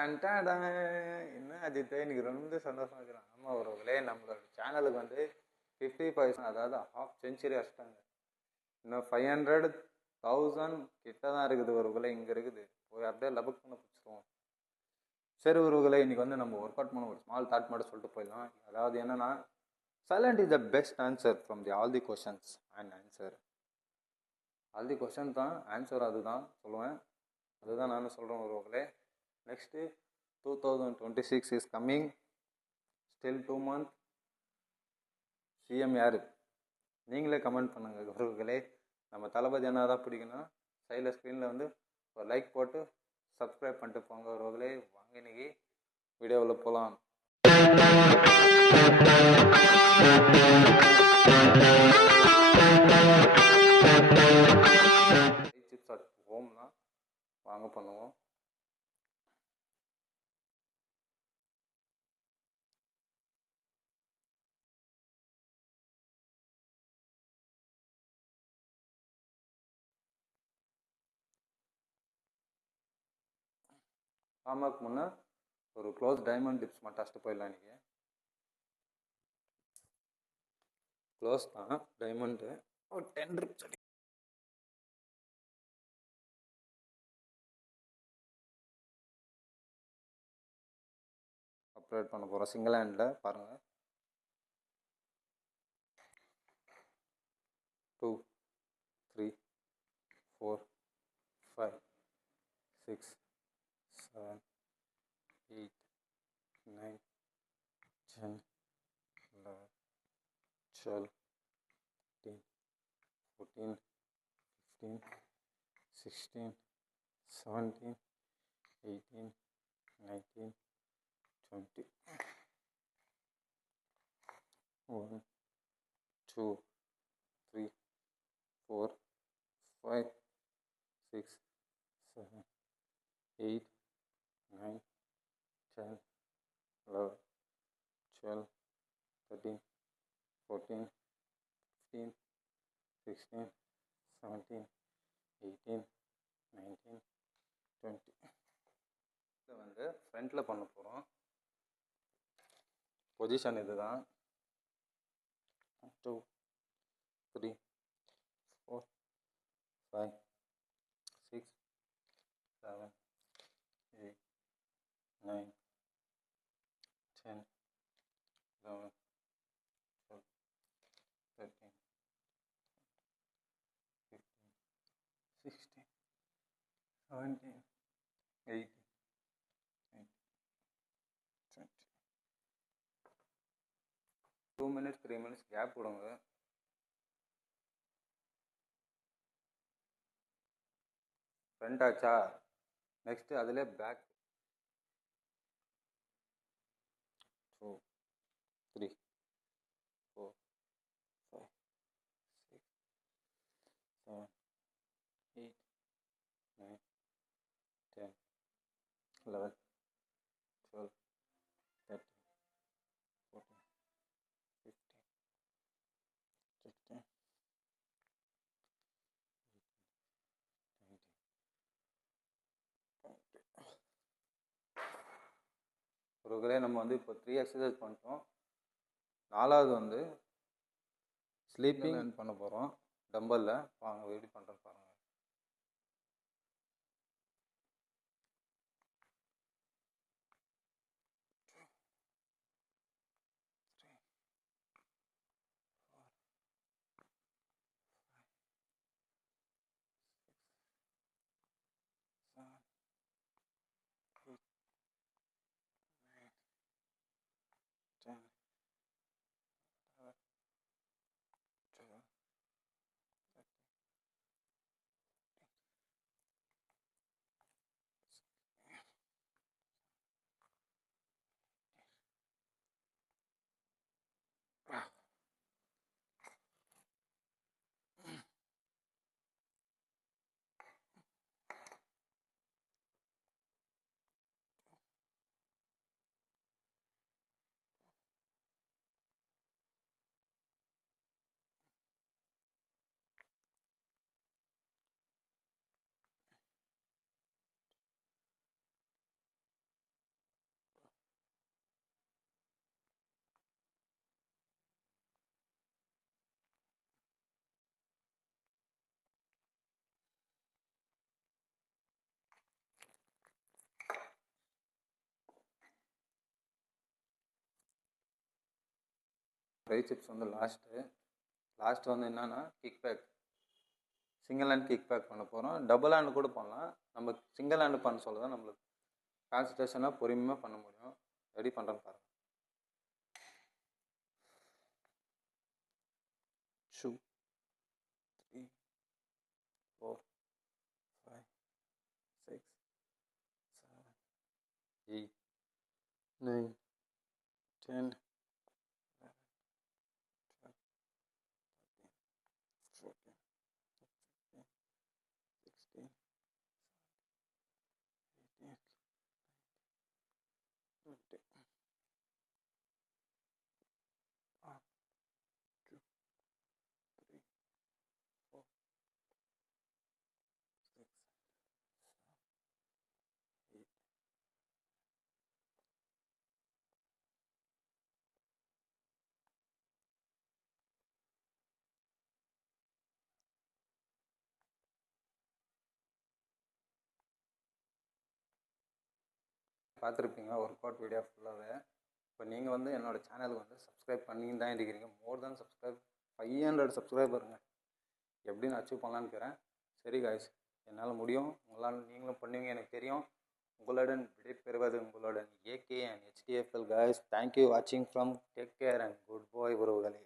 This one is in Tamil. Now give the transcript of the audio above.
என்ன அஜித் இன்னைக்கு ரொம்ப சந்தோஷமா இருக்கிறேன். ஆமாம் ஒருவர்களே, நம்மளோட சேனலுக்கு வந்து 55, அதாவது ஹாஃப் செஞ்சுரி அடிச்சிட்டாங்க. இன்னும் 500,000 கிட்ட தான் இருக்குது ஒருவர்களே, இங்கே இருக்குது. போய் அப்படியே லபக் பண்ண பிடிச்சிருவோம். சரி ஒருவர்களே, இன்னைக்கு வந்து நம்ம ஒர்க் அவுட் பண்ண ஒரு ஸ்மால் தாட் மட்டும் சொல்லிட்டு போயிடலாம். அதாவது என்னன்னா, silent is the best answer from the all the questions and answer. All the question தான் ஆன்சர், அதுதான் சொல்லுவேன். அதுதான் நானும் சொல்கிறேன் ஒருவர்களே. Next 2026 is coming. Still 2 months. CM யார்? நீங்களே கமெண்ட் பண்ணுங்கள் உறவுகளே. நம்ம தளபதி என்ன தான் பிடிக்குன்னா சைடில் ஸ்க்ரீனில் வந்து ஒரு லைக் போட்டு சப்ஸ்கிரைப் பண்ணிட்டு போங்க உறவுகளே. வாங்க இன்னைக்கு வீடியோவில் போகலாம். சிப்ஸ் அட் ஹோம் தான், வாங்க பண்ணுவோம். ஆமாக்கு முன்னே ஒரு க்ளோஸ் டைமண்ட் டிப்ஸ் மட்டும் அடிச்சுட்டு போயிடலாம். இன்றைக்கி க்ளோஸ் தான் டைமண்டு ஒரு 10 ரூப்ஸ் அடி. அப்ரேட் பண்ண போகிறோம் சிங்கிள் ஹேண்டில். பாருங்கள், 2 3 4 5 6 7 8 9 10 11 12 13 14 15 16 17 18 19 20. 1 2 3 4 5 6 7 8 9 10 11 12 13 14 15 16 17 18 19 20. இதை வந்து ஃப்ரண்ட்டில் பண்ண போகிறோம். பொசிஷன் இது தான். 2 3 4 5 6 7 8 9 10 11 12 13 15 16 17 18 19 20. 2 minutes 3 minutes கேப் விடுங்க. ஃப்ரண்ட் ஆச்சா, நெக்ஸ்ட்டு அதிலே பேக். 2 3 4 5 6 7 8 9 10 11 12 13 14 15 16 19 20. ஒருவர்களே, நம்ம வந்து இப்போ 3 எக்ஸசைஸ் பண்ணிட்டோம். 4வது வந்து ஸ்லீப்பிங் பண்ண போகிறோம் டம்பலில். வாங்க எப்படி பண்ணுறோம் பாருங்கள். ட்ரைசிப்ஸ் வந்து லாஸ்ட்டு வந்து என்னன்னா kick back, single hand kick back பண்ண போகிறோம். டபுள் ஹேண்டு கூட பண்ணலாம். நம்ம சிங்கிள் ஹேண்டு பண்ண சொல்ல தான் நம்மளுக்கு கான்சன்ட்ரேஷனாக பொறுமையாக பண்ண முடியும். ரெடி பண்ணுறேன்னு பாருங்கள். 2 3 4 5 6 7 8 9 10 11 12 13 14 15 16 17 18 19 20 1 2 3 4 6 7 8 பார்த்துருப்பீங்க ஒர்க் அவுட் வீடியோ ஃபுல்லாகவே. இப்போ நீங்கள் வந்து என்னோடய சேனலுக்கு வந்து சப்ஸ்கிரைப் பண்ணின்னு தான் இருக்கிறீங்க. மோர் தேன் சப்ஸ்கிரைப் 500 சப்ஸ்கிரைபருங்க. எப்படி நான் அச்சீவ் பண்ணலான்னு இருக்கிறேன். சரி காய்ஸ், என்னால் முடியும், உங்களால் நீங்களும் பண்ணுவீங்க எனக்கு தெரியும். உங்களுடன் விடைபெறுவது உங்களுடன் AK and HDFL guys. Thank you வாட்சிங் from take care and good bye உறவுகளே.